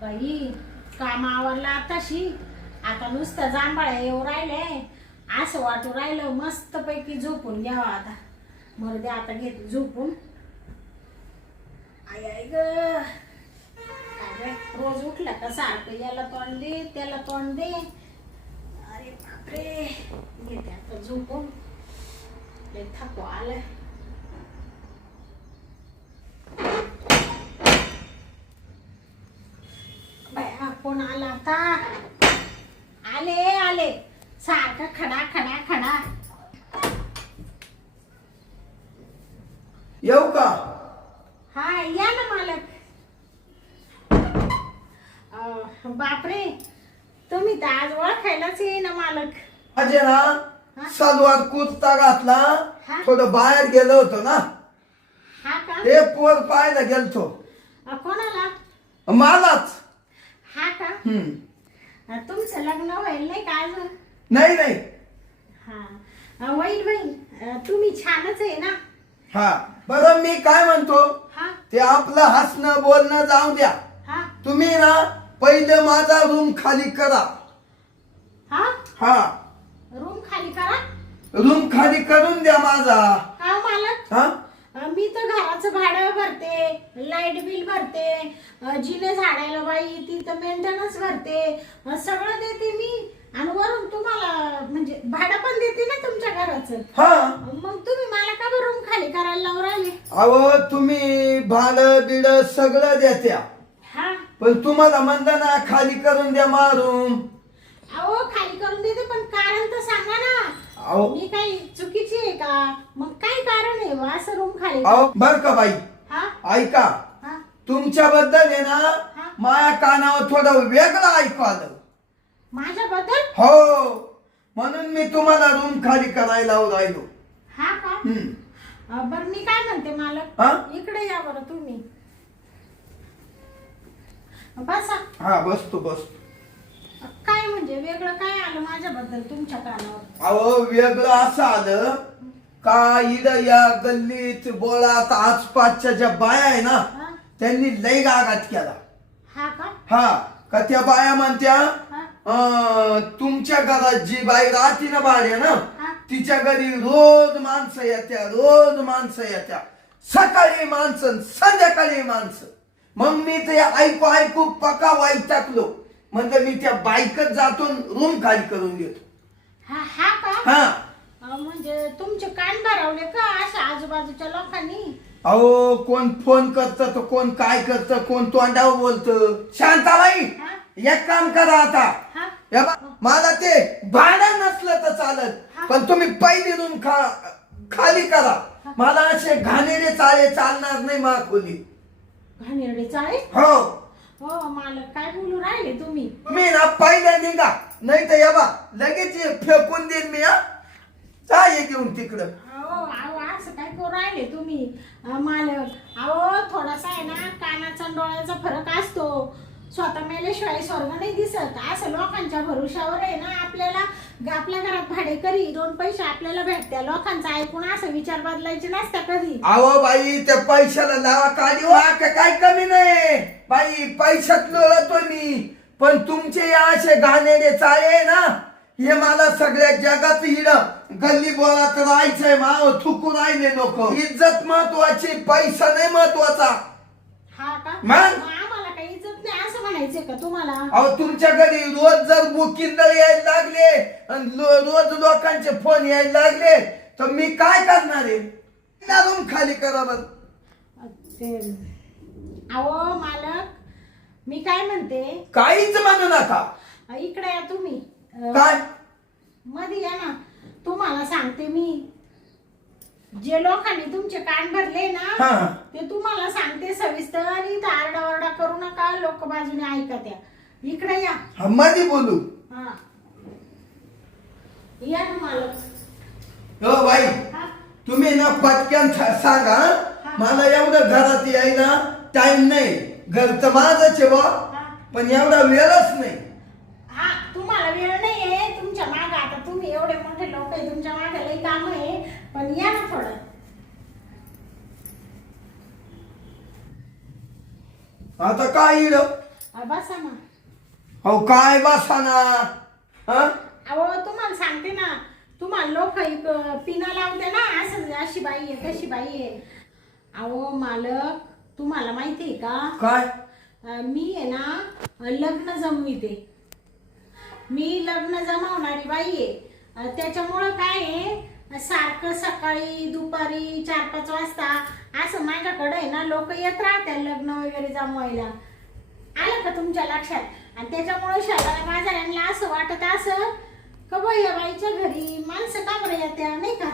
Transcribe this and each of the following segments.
बाई काम आवरला आताशी. आता नुसतं जांभळ्या येऊ राहिले. असं वाटू राहिलं मस्त पैकी झोपून घ्यावा आता. मरू दे आता घेते झोपून. आई आई ग रोज उठला का सारखं याला तोंड दे त्याला तोंड दे. अरे बापरे घेते आता झोपून. लय थकवा आलाय. बाया कोण आला आता. आले आले सारखं खडा खडा खडा. येऊ का? हा या ना मालक. बापरे तुम्ही तर आज ओळखायलाच येईना मालक. अजय ना सलवार कुर्ता घातला. थोडं बाहेर गेलो होतो ना. हा का? ते पोर पाहायला गेलतो. कोणाला? मलाच. हा का? तुमचं लग्न होईल नाही का अजून? नाही नाही. हा होईल होईल. तुम्ही छानच आहे ना. हा बरं मी काय म्हणतो. हा ते आपलं हसणं बोलणं जाऊ द्या. हा तुम्ही ना पहिले माझा रूम खाली करा. हा हा रूम खाली करा. रूम खाली करून द्या माझा. हा मालक. हा मी तर घराचं भाडं भरते, लाईट बिल भरते, जिने झाडायला बाई ती तर मेंटेनन्स भरते, सगळं देते मी. आणि वरून तुम्हाला म्हणजे भाडं पण देते ना तुमच्या घराचं. हा मग तुम्ही मला का बरं रूम खाली करायला लावून राहिले? अहो तुम्ही भाडं बिड सगळं देत्या. हा पण तुम्हाला म्हणलं ना खाली करून द्या मा रूम. अहो खाली करून देते पण कारण तर सांगा ना. अहो मी काही चुकीची आहे का? मग काय कारण आहे बा असं रूम खाली? अहो बर का बाई हा ऐका. हा तुमच्याबद्दल आहे ना माझ्या कानावर थोडं वेगळं ऐकू आलं. माझ्याबद्दल? हो म्हणून मी तुम्हाला रूम खाली करायला राहिलो. हा का? बरं मी काय म्हणते मालक. हा? इकडे या बरं तुम्ही. बसा. हा बसतो बसतो. काय म्हणजे वेगळं काय आलं माझ्याबद्दल तुमच्या कानावर? अहो वेगळं असं आलं का इथं या गल्लीत बोळात आसपासच्या ज्या बाया आहे ना हा? त्यांनी लई गागात केला. हा का? हा का त्या बाया म्हणत्या हा? तुमच्या घरात जी बाई राहते ना भाड्या ना हा? तिच्या घरी रोज माणसं येत्या रोज माणसं येत्या. सकाळी माणसं संध्याकाळी माणसं. मग मी ते ऐकू ऐकू पका वाईट टाकलो. म्हणजे मी त्या बाईकच जातून रूम खाली करून देतो. हा हा का? हा म्हणजे तुमचे कान भरवले का अशा आजूबाजूच्या लोकांनी? अहो कोण फोन करत तर कोण काय करत कोण तोंडावर बोलत. शांताबाई हा? एक काम करा आता. हा? हे बघ, मला ते भाडं नसलं तर चालत पण तुम्ही पहिली रूम खाली करा. मला असे घाणेरे चाळे चालणार नाही मा खोली. घाणेरडे चाळे? हो हो मालक काय बोलू राहिले तुम्ही? तुम्ही ना पहिल्या निघा नाही तर या बा लगेच फेकून देईन मी. हा चाय घेऊन तिकडं. अहो अहो असं काय करू राहिले तुम्ही मालक? अहो थोडासा आहे ना कानाचा आणि डोळ्याचा फरक असतो. स्वतः मेल्याशिवाय स्वर्ग नाही दिसत. असं लोकांच्या भरोशावर आहे ना आपल्याला आपल्या घरात भाडेकरी दोन पैसे आपल्याला भेटत्या. लोकांचं ऐकून असं विचार बदलायचे नसत्या कधी. अहो बाई त्या पैशाला लावा काढी काय कमी नाही बाई. पैशात लोळतोय मी पण तुमचे या असे घाणेरे चाळे ना हे मला सगळ्या जगात हिड गल्ली बोळात राहायचंय. माव थुकू राहिले लोक. इज्जत महत्वाची पैसा नाही महत्वाचा. हा का? मग? आम्हाला काही इज्जत नाही असं म्हणायचंय का तुम्हाला? अहो तुमच्या घरी रोज जर बुकिंग यायला लागले आणि रोज लोकांचे फोन यायला लागले तर मी काय करणार आहे? रूम खाली करा बरं. अहो मालक मी काय म्हणते. काहीच म्हणू नका. इकडे या तुम्ही. काय मध्ये या ना. तुम्हाला सांगते मी जे लोकांनी तुमचे कान भरले ना हा. ते तुम्हाला सांगते सविस्तर. आणि इथं आरडाओरडा करू नका. लोक बाजूने ऐकत या. इकडे या. मध्ये बोलू. हा या ना मालक. हो बाई हा? तुम्ही ना पटकन सांगा. मला एवढं घरात यायला टाइम नाही. घर तर माझंच आहे बा पण एवढा वेळच नाही. हा तुम्हाला वेळ नाहीये तुमच्या मागे. आता तुम्ही एवढे मोठे लोक आहे तुमच्या मागे लई काम आहे. पण या ना थोडं. आता काय इड बसा ना. अहो काय बसा ना. हा अहो तुम्हाला सांगते ना, तुम्हाला लोक पिना लावते ना, असं अशी बाई आहे तशी बाई आहे. अहो मालक, तुम्हाला माहिती आहे का, काय मी आहे ना लग्न जमविते. मी लग्न जमवणारी बाई आहे. त्याच्यामुळं काय आहे, सारखं सकाळी दुपारी 4-5 वाजता असं माझ्याकडे आहे ना लोक येत राहतात लग्न वगैरे जमवायला. आलं का तुमच्या लक्षात? आणि त्याच्यामुळे शेजाऱ्या बाजाऱ्यांना असं वाटत असं का बाई या बाईच्या घरी माणसं का बरं येत्या नाही का,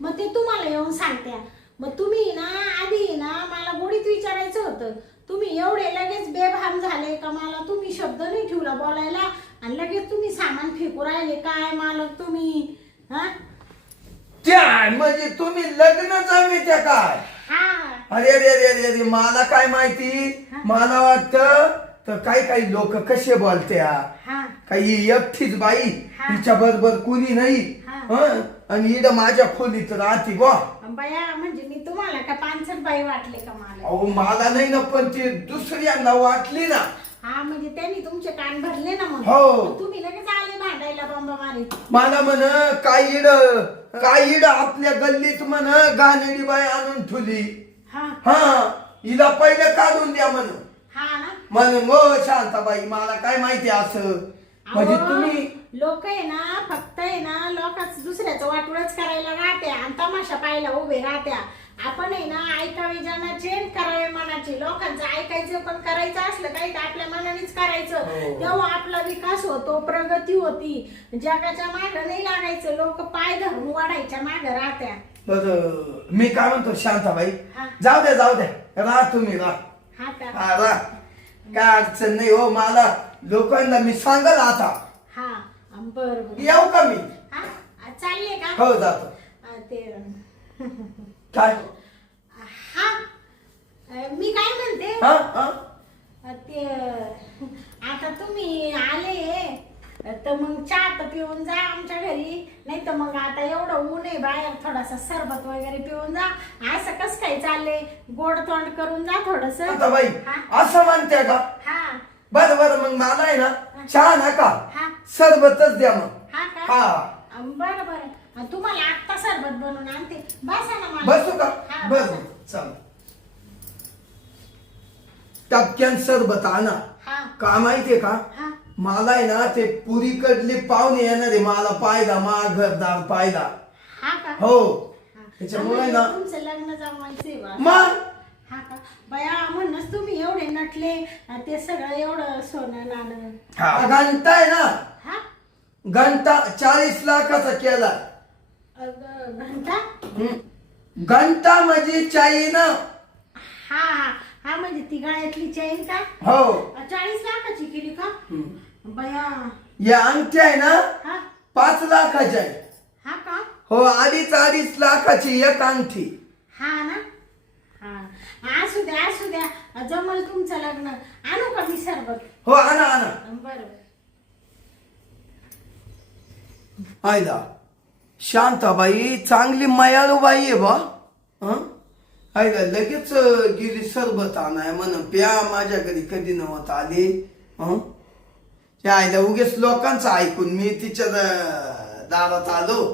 मग ते तुम्हाला येऊन सांगत्या. मग तुम्ही ना आधी ना मला गोडीत विचारायचं होतं. तुम्ही एवढे लगेच बेभान झाले का, मला तुम्ही शब्द नाही ठेवला बोलायला आणि लगेच तुम्ही सामान फेकू राहिले. काय मालक तुम्ही? हा त्या म्हणजे तुम्ही लग्न जमवित्या काय? हा अरे अरे अरे अरे अरे मला काय माहिती. मला वाटतं तर काही लोक कसे बोलत्या, हा काही एकटीच बाई हा. तिच्या बरोबर कुणी नाही. हा. हं? आणि इड माझ्या खोलीत राहते बा. बया, म्हणजे मी तुम्हाला का पानसट बाई वाटले का मला? अहो मला नाही ना, पण ती दुसऱ्यांना वाटली ना. हा म्हणजे त्यांनी तुमचे कान भरले ना मग. हो. तुम्ही लगेच आले भांडायला बंबा मारीत. मला म्हण काय इड आपल्या गल्लीत म्हण गाणेडी बाई आणून ठुली. हा हा हिला पहिले काढून द्या म्हण. हा ना. म्हणून हो शांताबाई मला काय माहिती असं. म्हणजे तुम्ही लोक आहे ना, फक्त आहे ना लोकांच दुसऱ्याचं वाटोळच करायला राहत्या आणि तमाशा पाहायला उभे राहत्या. आपण आहे ना ऐकावे जनाचे करावे मनाचे. लोकांचं ऐकायचं पण करायचं असलं काही तर आपल्या मनानेच करायचं. तेव्हा आपला विकास होतो, प्रगती होती. जगाच्या मागं नाही लागायचं. लोक पाय धरून वाढायच्या मागं राहत्या. बर मी काय म्हणतो शांताबाई, हा. जाऊ द्या राहा तुम्ही राहा. हा का? हा राहा, काय अडचण नाही हो. मला लोकांना मी सांगाल आता. हा बरोबर. येऊ का मी? हा चालले का? हो जातो. ते काय हा मी काय म्हणते, हा हा ते आता तुम्ही आले तर मग चहा तर पिऊन जा आमच्या घरी. नाही तर मग आता एवढं ऊन आहे बाहेर, थोडासा सरबत वगैरे पिऊन जा. असं कस काय चालले, गोड तोंड करून जा थोडस. बाई असं म्हणते का? हा बरं मग मला आहे ना चहा नका, हा सरबतच द्या मग. हा का? हा बरं तुम्हाला आत्ता सरबत बनवून आणते. बसा ना मला. बसू का? हा, बर बसा. चल टपक्यान सरबत आणा. हा का माहितीये का, हा मला आहे ना ते पुरीकडले पाहुणे येणार आहे मला पाहिला, मा घरदार पाहिला. हा का? हो हा. त्याच्यामुळे ना तुमचं लग्न जमवायचंय बा. मग हा का? बया म्हणूनच तुम्ही एवढे नटले आणि ते सगळं एवढं सोनं नाणं. हा घंटा आहे ना, हा घंटा 40 लाखाचा केला. घंटा. घंटा म्हणजे चाईन. हा हा हा म्हणजे ती गळ्यातली चैन का? हो 40 लाखाची केली का? बया. या अंगठ्या आहे ना हा 5 लाखाच्या आहे. हा का? हो 2.5 लाखाची एक अंगठी. हा ना. हा असू द्या जमल तुमचं लग्न. आणू का मी सरबत? हो आणा बरं. आयला शांताबाई चांगली मायाळू बाई आहे बा. आयला लगेच गेली सरबत आणाय म्हण प्या. माझ्या घरी कधी नव्हत आले. त्या आईला उगेच लोकांचं ऐकून मी तिच्या दारात आलो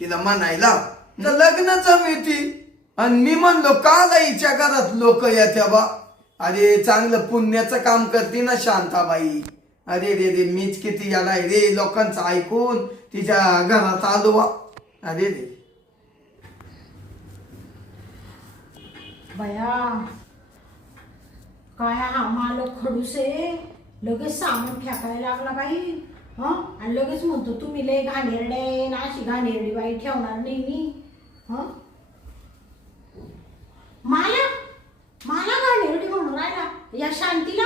तिला म्हणायला तर लग्न जमती. आणि मी म्हणलो काला हिच्या घरात लोक येत्या बा. अरे चांगलं पुण्याचं काम करते ना शांताबाई. अरे रे मीच किती याला रे लोकांचं ऐकून तिच्या घरात आलो बा. अरे रे बया काय हा मालक खडूस आहे. लगेच सामान फेकायला लागला बाई. आणि लगेच म्हणतो तुम्ही लय घाणेरडे ना, अशी घाणेरडी बाई ठेवणार नाही मी. मला घाणेरडी म्हणून राहिला या शांतीला.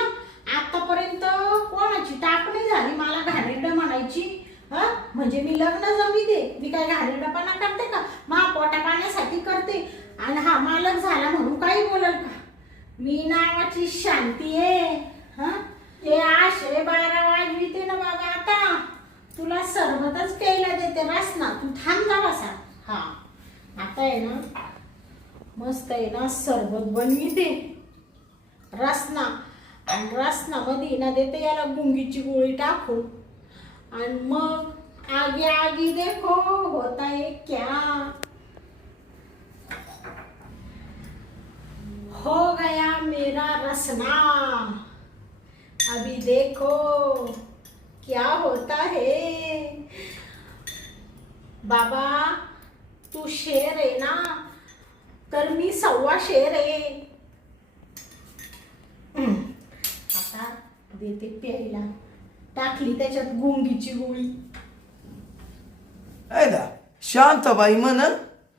आतापर्यंत कोणाची टाप नाही झाली मला घाणेरड म्हणायची. म्हणजे मी लग्न जमविते, मी काय घाणेरडपणा करते का? पोटा पाण्यासाठी करते. आणि हा मालक झाला म्हणून काही बोलल का? मी नावाची शांती आहे. ते 12 वाजविते ना बाबा. आता तुला सरबतच प्यायला देते. रसना तू थांब जा बसा. हा आता आहे ना मस्त आहे ना सरबत बनविते. रसना आणि रसनामध्ये ना देते याला गुंगीची गोळी टाकून आणि मग आगे आगे देखो होता है क्या, हो गया मेरा रसना, अभी देखो क्या होता है। बाबा तू शेर आहे ना, तर मी 1.25 शेर आहे। आता देते प्यायला, टाकली त्याच्यात गुंगीची गोळी। ऐला शांताबाई म्हणा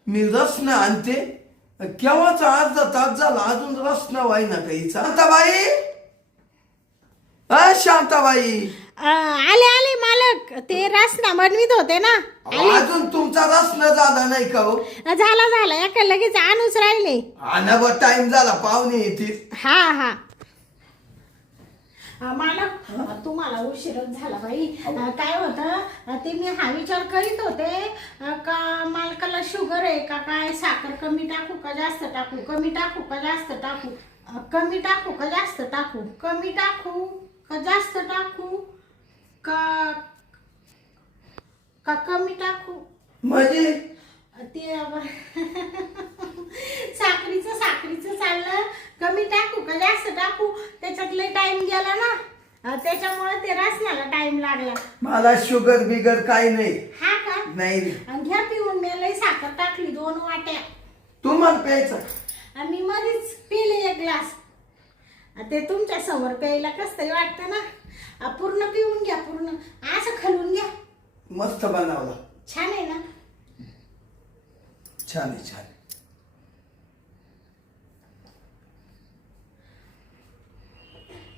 मी रसना आणते, केव्हाचा अर्धा तास झाला अजून रसना व्हायना काही। शांताबाई, शांताबाई आले आले मालक, ते रसना बनवीत होते ना। अजून तुमचा रसना झाला नाही का हो? झाला झाला, एका लगेच आणूच राहिले। ना बा टाइम झाला, पाहुणे येतील। हा हा मालक तुम्हाला उशीरच झाला बाई। काय होतं ते मी हा विचार करीत होते का मालकाला शुगर आहे का काय, साखर कमी टाकू का जास्त टाकू, कमी टाकू का जास्त टाकू, कमी टाकू का जास्त टाकू, कमी टाकू का जास्त टाकू का का कमी टाकू। म्हणजे ते साखरीचं चाललं, कमी टाकू का जास्त टाकू, त्याच्यात लय टाइम गेला ना, त्याच्यामुळे ते रसनाला टाइम लागला। मला शुगर बिगर काही नाही। हा का? नाही घ्या पिऊन, मी लय साखर टाकली 2 वाट्या। तुम्हाला प्यायचं? मी मध्येच पिले 1 ग्लास। ते तुमच्या समोर प्यायला कसं तरी वाटतं ना। पूर्ण पिऊन घ्या, पूर्ण असं खालून घ्या। मस्त बनवला। छान आहे ना? छान आहे, छान आहे।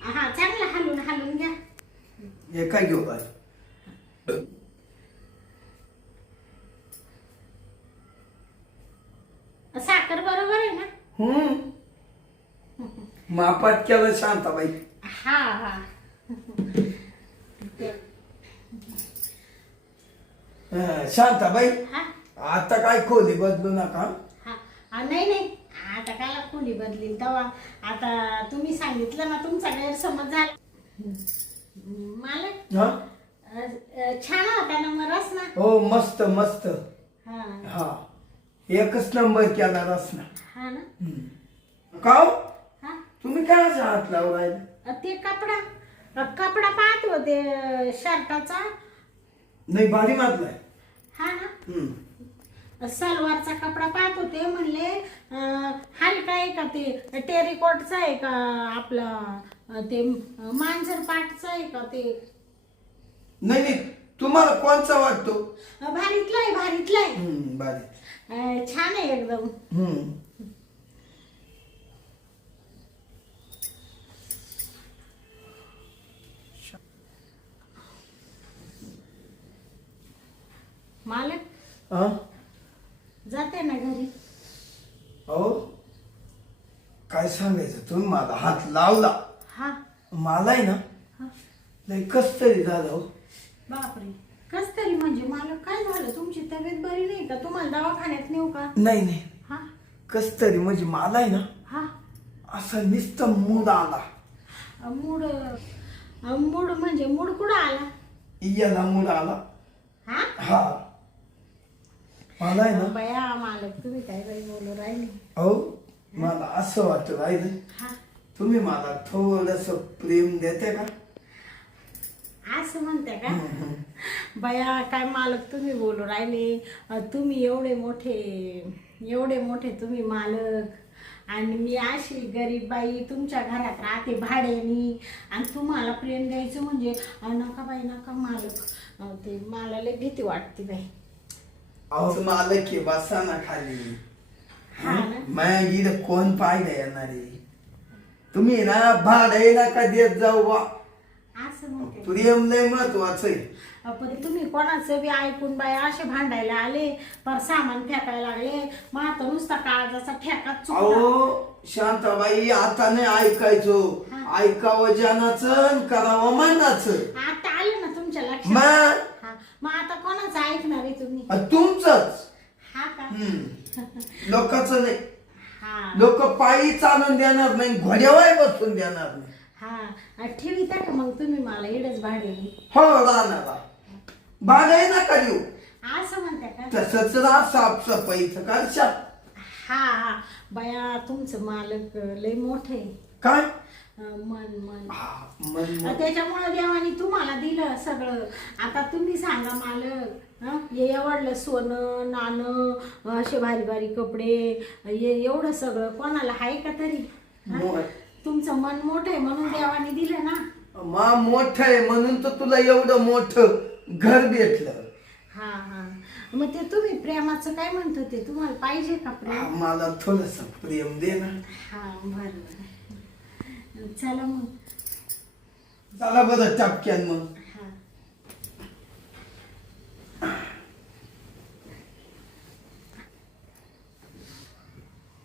हा चांगलं हलून घ्या। हे काय घेऊ बाय? साखर बरोबर आहे ना? मापात केलं शांताबाई। हा हा शांताबाई हा आता काय खोली बदलू नका। हा नाही आता कायला खोली बदली तेव्हा, आता तुम्ही सांगितलं ना, तुमचा गैरसमज झाला। मालक छान होता ना मग रसना? हो मस्त मस्त। हा हा एकच नंबर केला रसना। हा ना? का हा तुम्ही काय हात लावलाय? ते कपडा पाहत होते शर्टाचा। नाही भारी मारलाय। हा ना, सलवारचा कपडा पाहत होते, म्हणले हलका आहे का, ते टेरिकॉटचा आहे का, आपला ते मांजर पाटचा आहे का ते? नाही तुम्हाला कोणचा वाटतो? भारीतला आहे भारी छान आहे एकदम। मालक जाते ना घरी? हो काय सांगायचं, तुम्ही मला हात लावला, हा मला आहे ना लय कस तरी झालं हो। बापरे, कस तरी म्हणजे? मालक काय झालं? तुमची तब्येत बरी नाही का? तुम्हाला दवाखान्यात नेऊ का? नाही हा कस तरी म्हणजे मला आहे ना हा असं नुसतं मूड आला। मूड म्हणजे मूड कुठं आला? याला मूड आला। हा मला आहे ना बया मालक, तुम्ही काय बाई बोलू राहिले? हो मला असं वाटतं राहिलं, हा तुम्ही मला थोडस प्रेम देते का? असं म्हणते का? बया काय मालक तुम्ही बोलू राहिले? तुम्ही एवढे मोठे तुम्ही मालक, आणि मी अशी गरीब बाई तुमच्या घरात राहते भाड्यानी, आणि तुम्हाला प्रेम द्यायचं म्हणजे नका बाई नका मालक, ते मला लय भीती वाटते बाई। अहो मालक आहे, बसा ना खाली। हा ना? माझ्या कोण पाहिलं येणारे? तुम्ही ना भाडे नका देत जाऊ बा, असं म्हणते? प्रेम लय महत्वाचं आहे। पण तुम्ही कोणाचं बी ऐकून बाई असे भांडायला आले, पर सामान फेकायला लागले, मग आता नुसता काळजाचा ठेकाच चुकला। अहो शांताबाई आता नाही ऐकायचो, ऐकावं जनाचं करावं मनाचं। आता आलं ना तुमच्या लक्षात? मग आता कोणाचं ऐकणार आहे तुम्ही? तुमचंच। हा का? लोकांचं नाही। हा लोक पायी चालून देणार नाही, घोड्यावर बसून देणार नाही। हा ठेवी त्या का मग तुम्ही मला इडच भाडे हो राहणार भाडे नका देऊ असं म्हणता का तसंच राहा साफसफाईचं करशा हा बया तुमचं मालक लय मोठे काय मन मन मन त्याच्यामुळे देवानी तुम्हाला दिलं सगळं आता तुम्ही सांगा मालक हे एवढलं सोनं नाणं असे भारी भारी कपडे एवढं सगळं कोणाला आहे का तरी तुमचं मन मोठं आहे म्हणून देवानी दिलं ना मा मोठ आहे म्हणून तर तुला एवढं मोठं घर भेटलं हा हा मग ते तुम्ही प्रेमाचं काय म्हणत होते तुम्हाला पाहिजे का प्रेम मला थोडस प्रेम दे ना हा बरं चला मग चला बरं टपक्यान मग हा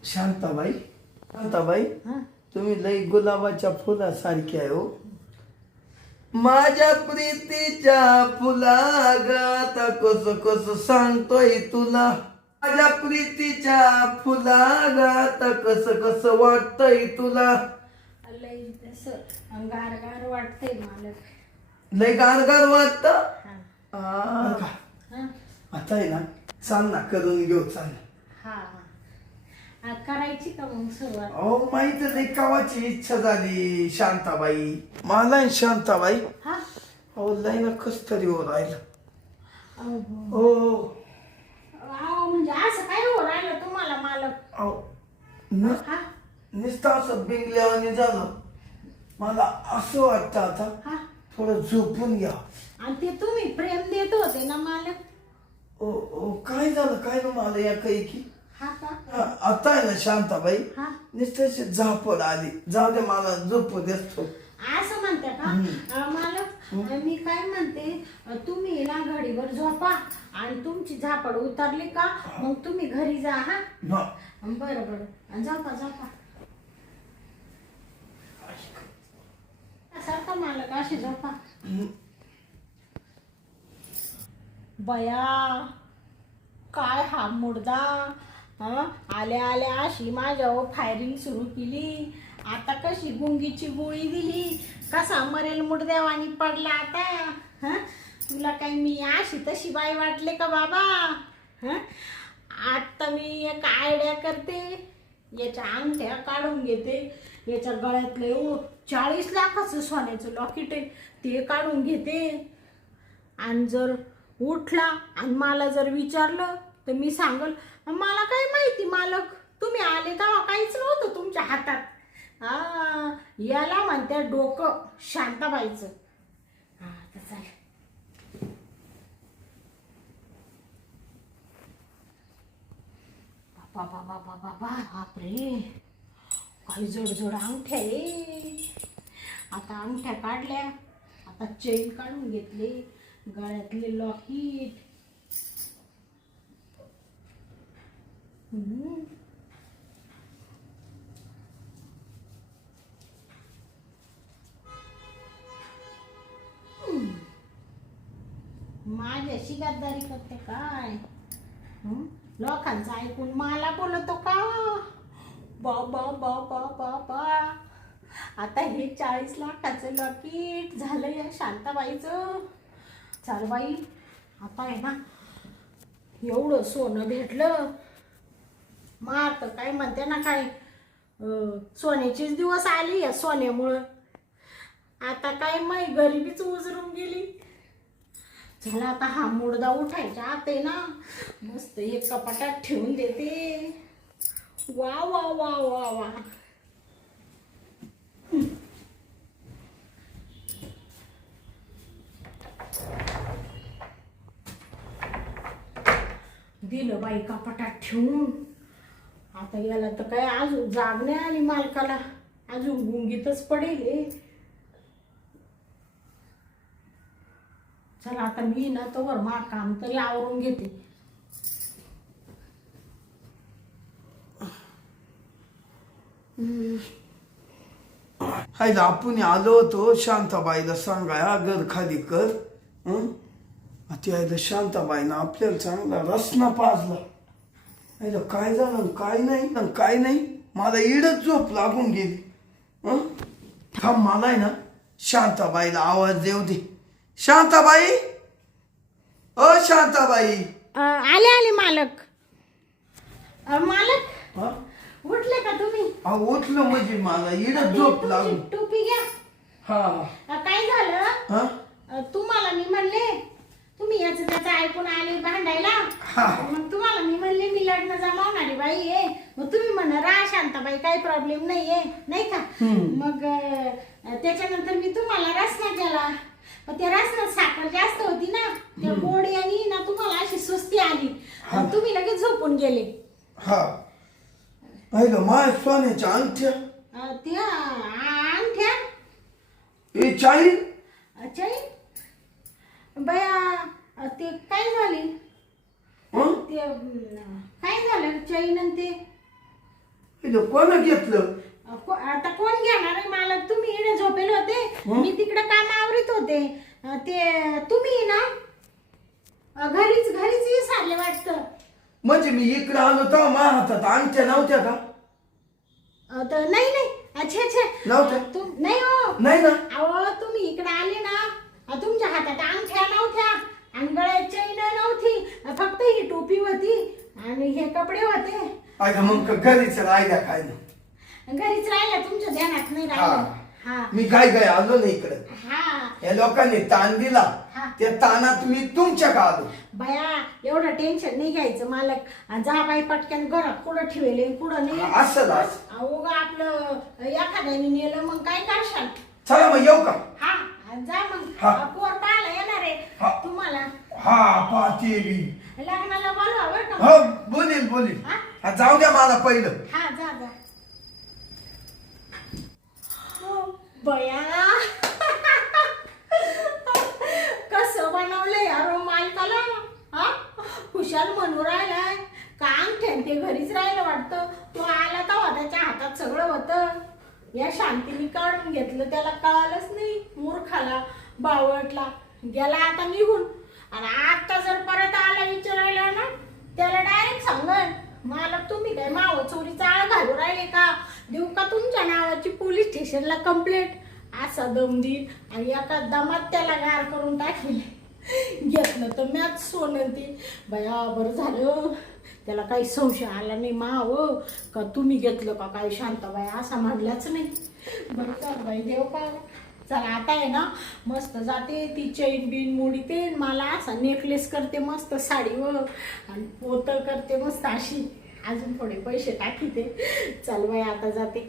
शांताबाई शांताबाई हा तुम्ही लई गुलाबाच्या फुलासारखी आहे हो माझ्या प्रीतीच्या फुलागात कस कस सांगतोय तुला माझ्या प्रीतीच्या फुलागात कस कस वाटतय तुला लई असं गार गार वाटतंय मालक लय गारगार वाटत हा हा आता आहे ना चाल ना करून घेऊ चाल हा करायची का मग सुरुवात अहो माहित नाही कावाची इच्छा झाली शांताबाई मला आहे शांताबाई हा अहो लय ना कस तरी हो राहिलं अहो हो म्हणजे असं काय हो राहिलं तुम्हाला मालक अहो हा नुसतं असं बिंगल्यावानी झालं मला असं वाटतं आता हा थोडं झोपून घ्या आणि ते तुम्ही प्रेम देत होते ना मालक ओ ओ काय झालं काय ना मला या काही की हा का आता आहे ना शांताबाई हा नुसतं झापड आली जाऊ दे मला झोपू देतो असं म्हणते का मालक मी काय म्हणते तुम्ही ना घडीवर झोपा आणि तुमची झापड उतरली का मग तुम्ही घरी जा हा बरं बरं झोपा झोपा सारखा मालक अशी झोपा बया काय हा मुर्दा आल्या आल्या अशी माझ्यावर फायरिंग सुरू केली आता कशी गुंगीची गोळी दिली कसा मरेल मुर्द्यावानी पडला आता हा तुला काही मी अशी तशी बाई वाटले का बाबा हा आता मी एक आयडिया करते याच्या अंगठ्या काढून घेते याच्या गळ्यातले 40 लाखाचं सोन्याचं लॉकेट आहे ते काढून घेते आणि जर उठला आणि मला जर विचारलं तर मी सांगल मला काय माहिती मालक तुम्ही आले तेव्हा काहीच नव्हतं तुमच्या हातात याला म्हणते डोकं शांताबाईचं तर चालेल बाबा बाबा बाबा बापरे काही जड अंगठ्या आहे आता अंगठ्या काढल्या आता चेन काढून घेतले गळ्यातले लॉकेट माझ्याशी गद्दारी करते काय लोकांचं ऐकून मला बोलतो का बाबा बाबा बाबा आता हे 40 लाखाचं लॉकेट झालं या शांताबाईचं चाल बाई आता आहे ना एवढं सोनं भेटलं मग तर काय म्हणते ना काय सोन्याचेच दिवस आले या सोन्यामुळं आता काय माई गरिबीच उजरून गेली चला आता हा मुर्दा उठायचा आत आहे ना मस्त एक कपाटात ठेवून देते वा वा वा वा वा दिलं बाई कपाटात ठेवून आता याला तर काय अजून जाग नाही आली मालकाला अजून गुंगीतच पडेल चला आता मी ना तोवर मा काम तरी आवरून घेते हाय आपण आलो होतो शांताबाईला सांगाया घर खाली कर ती आयला शांताबाईनं आपल्याला चांगला रसना पाजला आयला काय झालं काय नाही मला इडच झोप लागून गेली थांब मला आहे ना शांताबाईला आवाज देऊ दे. शांताबाई, ओ शांताबाई. आले आले मालक. मालक हा? उठले का तुम्ही? अहो उठलो म्हणजे मला इडच झोप तुमची लागली. टोपी घ्या. हा काय झालं? हा तुम्हाला मी म्हणले तुम्ही याचं त्याचं ऐकून आले भांडायला. हा. मग तुम्हाला मी म्हणले मी लग्न जमावणारी बाई आहे. मग तुम्ही म्हणा रा शांताबाई काही प्रॉब्लेम नाहीये नाही का. मग त्याच्यानंतर मी तुम्हाला रसना केला. पण त्या रसनात साखर जास्त होती ना, त्या गोडी आणि ना तुम्हाला अशी सुस्ती आली. मग तुम्ही लगेच झोपून गेले. हा पाहिलं माय सोन्याच्या अंगठ्या त्या अंगठ्या ए चाळी चैन बया ते काय झाले? हं? ते काय झालं चैन आणि ते? पाहिलं कोण घेतलं? आता कोण घेणार आहे मालक? तुम्ही इकडे झोपेल होते, मी तिकडे काम आवरीत होते. ते तुम्ही ना घरीच विसरले वाटतं. म्हणजे मी इकडे आलो तेव्हा माझ्या हातात अंगठ्या नव्हत्या का? नाही अच्छा नव्हत्या? नाही हो. नाही ना. अहो तुम्ही इकडे आले ना, तुमच्या हातात अंगठ्या नव्हत्या आणि गळ्यात चैन नव्हती, फक्त ही टोपी होती आणि हे कपडे होते. अगं मग घरीच राहिल्या काय ना. घरीच राहिला, तुमच्या ध्यानात नाही राहिलं. हा मी काय आलो ना इकडे. हा या लोकांनी ताण दिला, हा. त्या ताणात मी तुमच्या का आलो. बया एवढं टेन्शन नाही घ्यायचं मालक. जा बाई पटकन घरात कुठं ठेवले कुठं नाही. असं अहो ग आपलं एखाद्याने नेलं मग काय करशाल. चला मग येऊ का? हा जा मग. हा. पोर पाहायला येणार हा. आहे तुम्हाला. हा पाहते मी. लग्नाला बोलवा बरं का. हो बोलील. हा? हा, जाऊ द्या मला पहिलं. हा जा बया कसं बनवलंय यार मालकाला. हा खुशाल म्हणू राहिलाय काम ठेवते घरीच राहिलं वाटतं. तो आला तेव्हा त्याच्या हातात सगळं होतं. या शांतीने काढून घेतलं, त्याला कळालंच नाही. मूर्खाला बावटला गेला आता निघून. आणि आता जर परत आला विचारायला ना, त्याला डायरेक्ट सांगल मालक तुम्ही काय माव चोरीचा आळ घालू राहिले का, देऊ का तुमच्या नावाची पोलीस स्टेशनला कंप्लेंट. असा दम देईल आणि एका दमात त्याला गार करून टाकेल. घेतलं तर मॅच सोनं ती. बया बरं झालं त्याला काही संशय आला नाही माव का तुम्ही घेतलं का काय. शांताबाई असा म्हणलाच नाही. बरं कर बाई देव का. चला आता आहे ना मस्त जाते ती चैन बिन मोडीते, मला असा नेकलेस करते मस्त साडीवर आणि पोतं करते मस्त अशी. अजून थोडे पैसे टाकीते. चल बाई आता जाते.